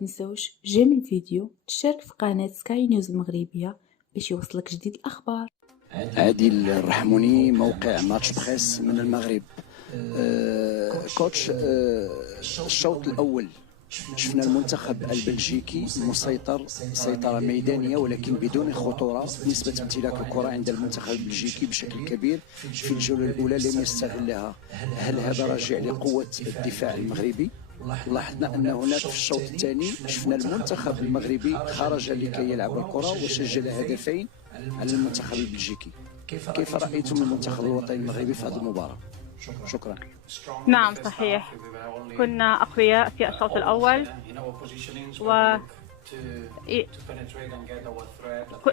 تنساوش تجيم الفيديو، تشترك في قناة سكاي نيوز المغربية باش يوصلك جديد الأخبار. عادل الرحموني، موقع ماتش بريس من المغرب. كوتش، الشوط الأول شفنا المنتخب البلجيكي مسيطر سيطرة ميدانية ولكن بدون خطورة. نسبة امتلاك الكرة عند المنتخب البلجيكي بشكل كبير في الجولة الأولى لم يستغلها. هل هذا راجع لقوة الدفاع المغربي؟ لاحظنا أن هناك في الشوط الثاني شفنا المنتخب المغربي خرج لكي يلعب الكرة وسجل هدفين على المنتخب البلجيكي. كيف رأيتم المنتخب الوطني المغربي في هذه المباراة؟ شكرا. نعم صحيح، كنا أقوياء في الشوط الأول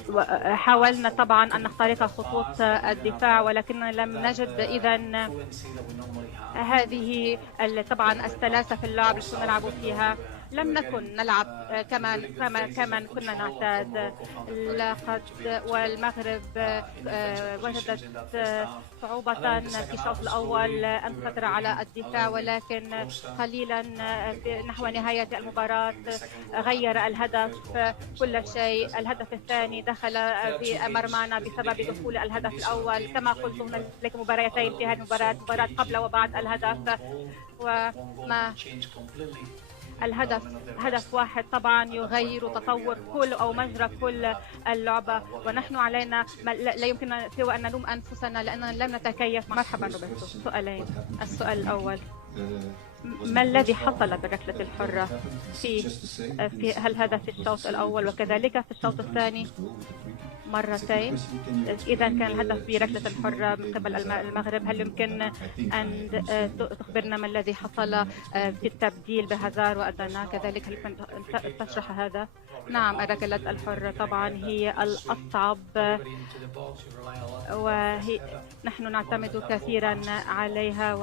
وحاولنا طبعا أن نخترق خطوط الدفاع ولكن لم نجد إذن هذه طبعا السلاسة في اللعب اللي كنا نلعب فيها. لم نكن نلعب كما كنا نعتاد. لقد والمغرب وجدت صعوبة في الشوط الأول أن تسيطر على الدفاع، ولكن قليلا نحو نهاية المباراة غير الهدف كل شيء. الهدف الثاني دخل بمرمانا بسبب دخول الهدف الأول. كما قلت هناك مباراتين في هذه المباراة، مباراة قبل وبعد الهدف، وما هدف واحد طبعا يغير تطور كل أو مجرى كل اللعبة، ونحن علينا لا يمكن سوى أن نلوم أنفسنا لأننا لم نتكيف. مرحبا روبرتو. سؤالين. السؤال الأول، ما الذي حصل بالركلة الحرة هل هذا في الشوط الأول وكذلك في الشوط الثاني مرتين؟ إذا كان الهدف بركلة الحرة من قبل المغرب، هل يمكن أن تخبرنا ما الذي حصل في التبديل بهازار وأدانا كذلك؟ هل يمكن تشرح هذا؟ نعم، الركلات الحرة طبعا هي الأصعب ونحن نعتمد كثيرا عليها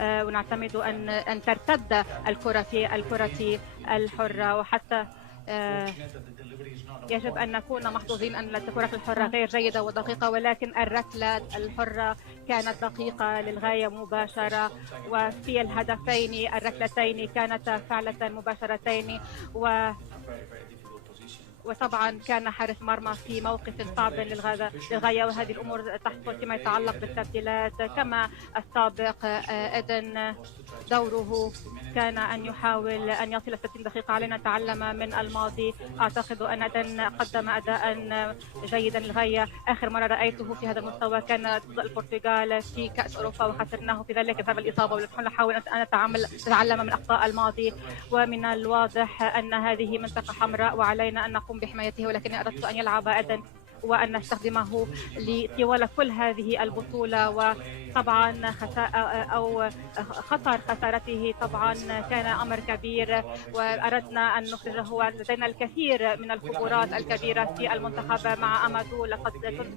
ونعتمد أن ترتد الكرة في الكرة الحرة، وحتى يجب أن نكون محظوظين أن الكرة الحرة غير جيدة ودقيقة، ولكن الركلة الحرة كانت دقيقة للغاية مباشرة، وفي الهدفين الركلتين كانتا فعلة مباشرتين، وطبعا كان حارس مرمى في موقف صعب للغاية. وهذه الأمور تحصل فيما يتعلق بالتبديلات. كما السابق إذن دوره كان أن يحاول أن يصل 60 دقيقة. علينا نتعلم من الماضي. أعتقد أن إذن قدم أداء جيدا للغاية. آخر مرة رأيته في هذا المستوى كان ضد البرتغال في كأس أوروبا وخسرناه في ذلك بسبب الإصابة، ونحن نحاول أن نتعلم من أخطاء الماضي. ومن الواضح أن هذه منطقة حمراء وعلينا أن نقوم بحمايته، ولكني أردت أن يلعب إذن وأن نستخدمه طوال كل هذه البطولة. وطبعا خطر خسارته طبعا كان أمر كبير وأردنا أن نخرجه، ولدينا الكثير من الخبرات الكبيرة في المنتخب مع أمادو.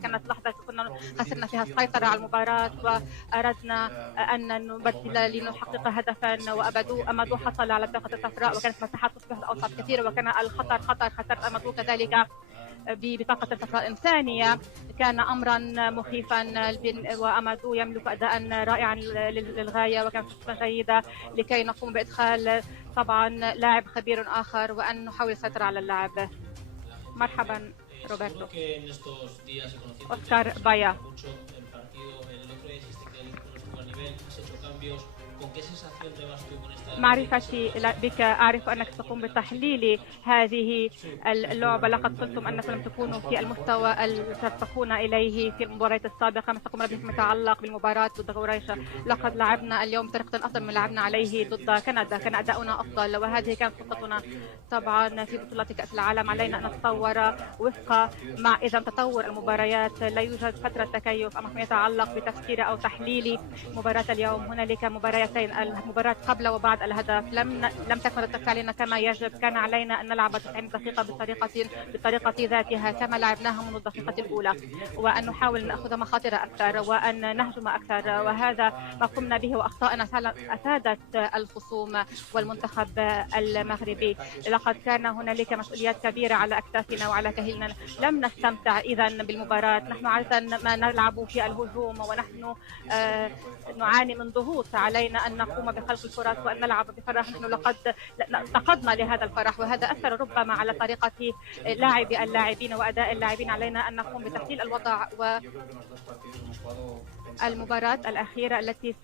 كانت لحظة كنا خسرنا فيها السيطرة على المباراة وأردنا أن نبدل لنحقق هدفا، وأمادو حصل على البطاقة الصفراء وكانت مساحات تصبح أوسع كثيرة، وكان الخطر خسرت أمادو كذلك ببطاقة الصفراء الثانية. كان أمرا مخيفا وأمادو يملك أداء رائعا للغاية، وكانت فرصة جيدة لكي نقوم بإدخال طبعا لاعب خبير آخر وأن نحاول السيطرة على اللعب. مرحبا روبرتو. أوسكار بايا. معرفتي بك أعرف أنك تقوم بتحليل هذه اللعبة. لقد قلتم أنكم لم تكونوا في المستوى الذي ترتقون إليه في المباريات السابقة. ما تقوم به فيما يتعلق بالمباراة ضد غوريشا؟ لقد لعبنا اليوم بطريقة أفضل من لعبنا عليه ضد كندا، كان أداؤنا أفضل وهذه كانت خطتنا. طبعا في بطولة كأس العالم علينا أن نتطور وفق مع إذا تطور المباريات. لا يوجد فترة تكيف أما فيما يتعلق بتفكير أو تحليل مباراة اليوم. هنالك مباراتين، المباراة قبل وبعد الهدف لم تكن رد فعلنا كما يجب. كان علينا أن نلعب 90 دقيقة بالطريقة ذاتها كما لعبناها منذ الدقيقة الأولى، وأن نحاول أن نأخذ مخاطر أكثر وأن نهجم أكثر، وهذا ما قمنا به. وأخطاءنا أفادت الخصوم والمنتخب المغربي. لقد كان هنالك مسؤوليات كبيرة على أكتافنا وعلى كاهلنا. لم نستمتع إذن بالمباراة. نحن عادة ما نلعب في الهجوم ونحن نعاني من ضغوط علينا علينا أن نقوم بخلق الفرص وأن نلعب بفرح. نحن لقد افتقدنا لهذا الفرح، وهذا أثر ربما على طريقة لاعبي اللاعبين وأداء اللاعبين. علينا أن نقوم بتحليل الوضع. والمباراة الأخيرة التي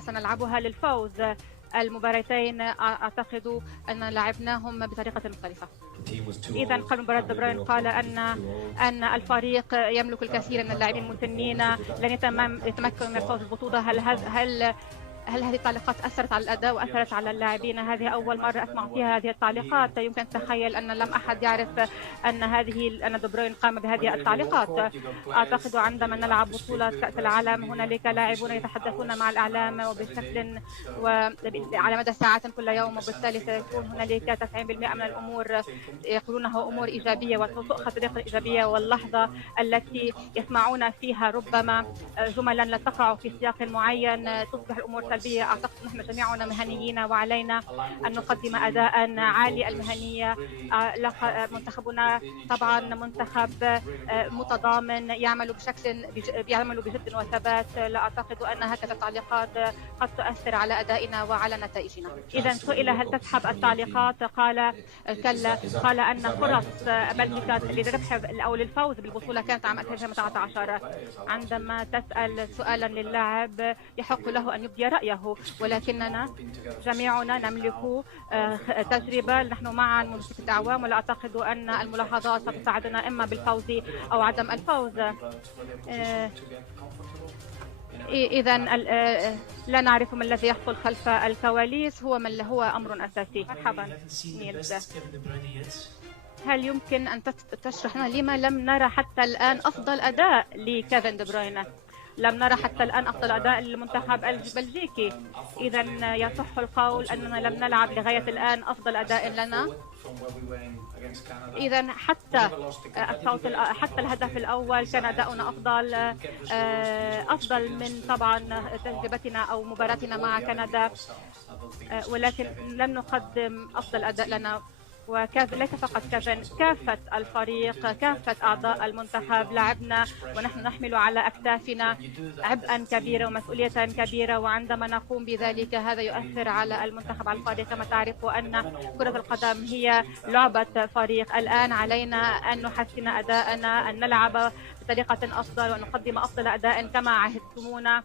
سنلعبها للفوز. المباراتين أعتقد أن لعبناهم بطريقة مختلفة. إذا قبل مباراة دي بروين قال أن الفريق يملك الكثير من اللاعبين المسنين لن يتمكنوا من الفوز بالبطولة. هل هذه التعليقات أثرت على الأداء وأثرت على اللاعبين؟ هذه أول مرة أسمع فيها هذه التعليقات. يمكن أن تتخيل أن لم أحد يعرف أن دي بروين قام بهذه التعليقات. أعتقد عندما نلعب بطولة كأس العالم هنالك لاعبون يتحدثون مع الإعلام على مدى ساعات كل يوم، وبالتالي سيكون هنالك 90% من الأمور يقولونها أمور إيجابية وتؤخذ بطريقة إيجابية، واللحظة التي يسمعون فيها ربما جملا لا تقع في سياق معين تصبح الأمور سلبية. أعتقد نحن جميعنا مهنيين وعلينا أن نقدم أداء عالي المهنية. منتخبنا طبعا منتخب متضامن يعمل بجد وثبات. لا أعتقد أن هكذا التعليقات قد تؤثر على أدائنا وعلى نتائجنا. إذا سئل هل تسحب التعليقات؟ قال كلا. قال أن فرص بلجيكا للربح أو للفوز بالبطولة كانت عام 2019. عندما تسأل سؤالا للاعب يحق له أن يبدي رأيه، ولكننا جميعنا نملك تجربة. نحن معا منذ 6 أعوام، ولا أعتقد أن الملاحظات ستساعدنا إما بالفوز أو عدم الفوز. إذا لا نعرف ما الذي يحصل خلف الكواليس، هو أمر أساسي. مرحبا نيلز. هل يمكن أن تشرح لنا لما لم نرى حتى الآن أفضل أداء لكيفن دي بروين؟ لم نرى حتى الآن أفضل أداء للمنتخب البلجيكي. إذا يصح القول أننا لم نلعب لغاية الآن أفضل أداء لنا. إذا حتى الهدف الأول كان أداؤنا أفضل من طبعا تجربتنا أو مباراتنا مع كندا، ولكن لم نقدم أفضل أداء لنا. وليس فقط كيفن، كافة الفريق، كافة أعضاء المنتخب لعبنا ونحن نحمل على أكتافنا عبئا كبيرا ومسؤولية كبيرة، وعندما نقوم بذلك هذا يؤثر على المنتخب، على الفريق. كما تعرف أن كرة القدم هي لعبة فريق. الآن علينا أن نحسن أداءنا، أن نلعب بطريقة أفضل وأن نقدم أفضل أداء كما عهدتمونا.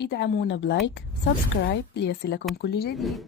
ادعمونا بلايك، سبسكرايب ليصلكم كل جديد.